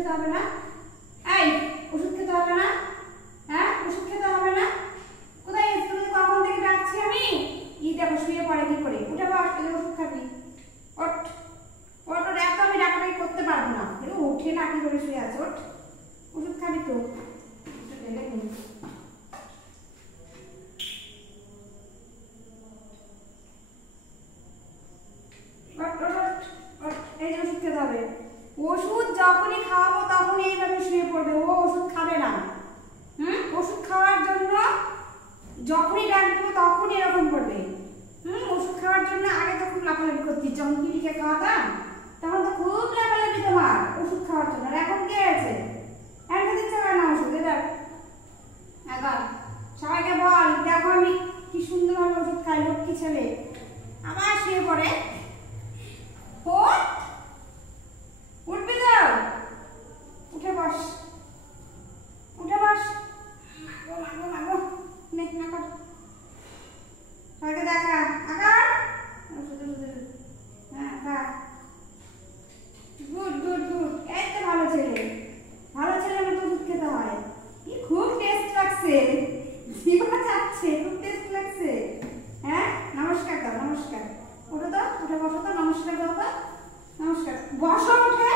খেতে হবে না? এই ওষুধ খেতে হবে না? হ্যাঁ ওষুধ খেতে হবে না? কোথায় স্কুলে কখন থেকে ডাকছি আমি? দেখো শুয়ে পড়ে কি করে? উঠে বস, ওষুধ খাবি। ওঠ ওঠ ওঠ, এত আমি ডাকাডাকি করতে পারবো না। উঠে না, কিভাবে শুয়ে আছে? ওঠ, ওষুধ খাবি তো। এই ওষুধ খেতে হবে। ওষুধ যখনই খাওয়াবো তখনই এইভাবে শুয়ে পড়বে। ও ওষুধ খাবে না। ওষুধ খাওয়ার জন্য যখনই ডাক দেবো তখনই এরকম করবে। ওষুধ খাওয়ার জন্য আগে তো খুব লাফালাফি করতি, যখন কিরিকে খাওয়াতাম তখন তো খুব লাফালাফি তোমার ওষুধ খাওয়ার জন্য। আর এখন কি হয়েছে? একটা দিচ্ছে না ওষুধ। এবার এখন সবাইকে বল, দেখো আমি কি সুন্দরভাবে ওষুধ খাই, লক্ষ্মী ছেলে। আবার শুয়ে পড়ে। উঠবি তো? উঠে বস, উঠে বস। সবাইকে দেখা আকার। হ্যাঁ গুড গুড গুড, এই তো ভালো ছেলে। ভালো ছেলের মতো ওষুধ খেতে হয়। খুব টেস্ট লাগছে, জিভা যাচ্ছে, খুব টেস্ট লাগছে। হ্যাঁ নমস্কার দাও, নমস্কার। ওঠো তো, উঠে বসো তো, নমস্কার দাও তো, নমস্কার। বসো উঠে।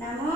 নমো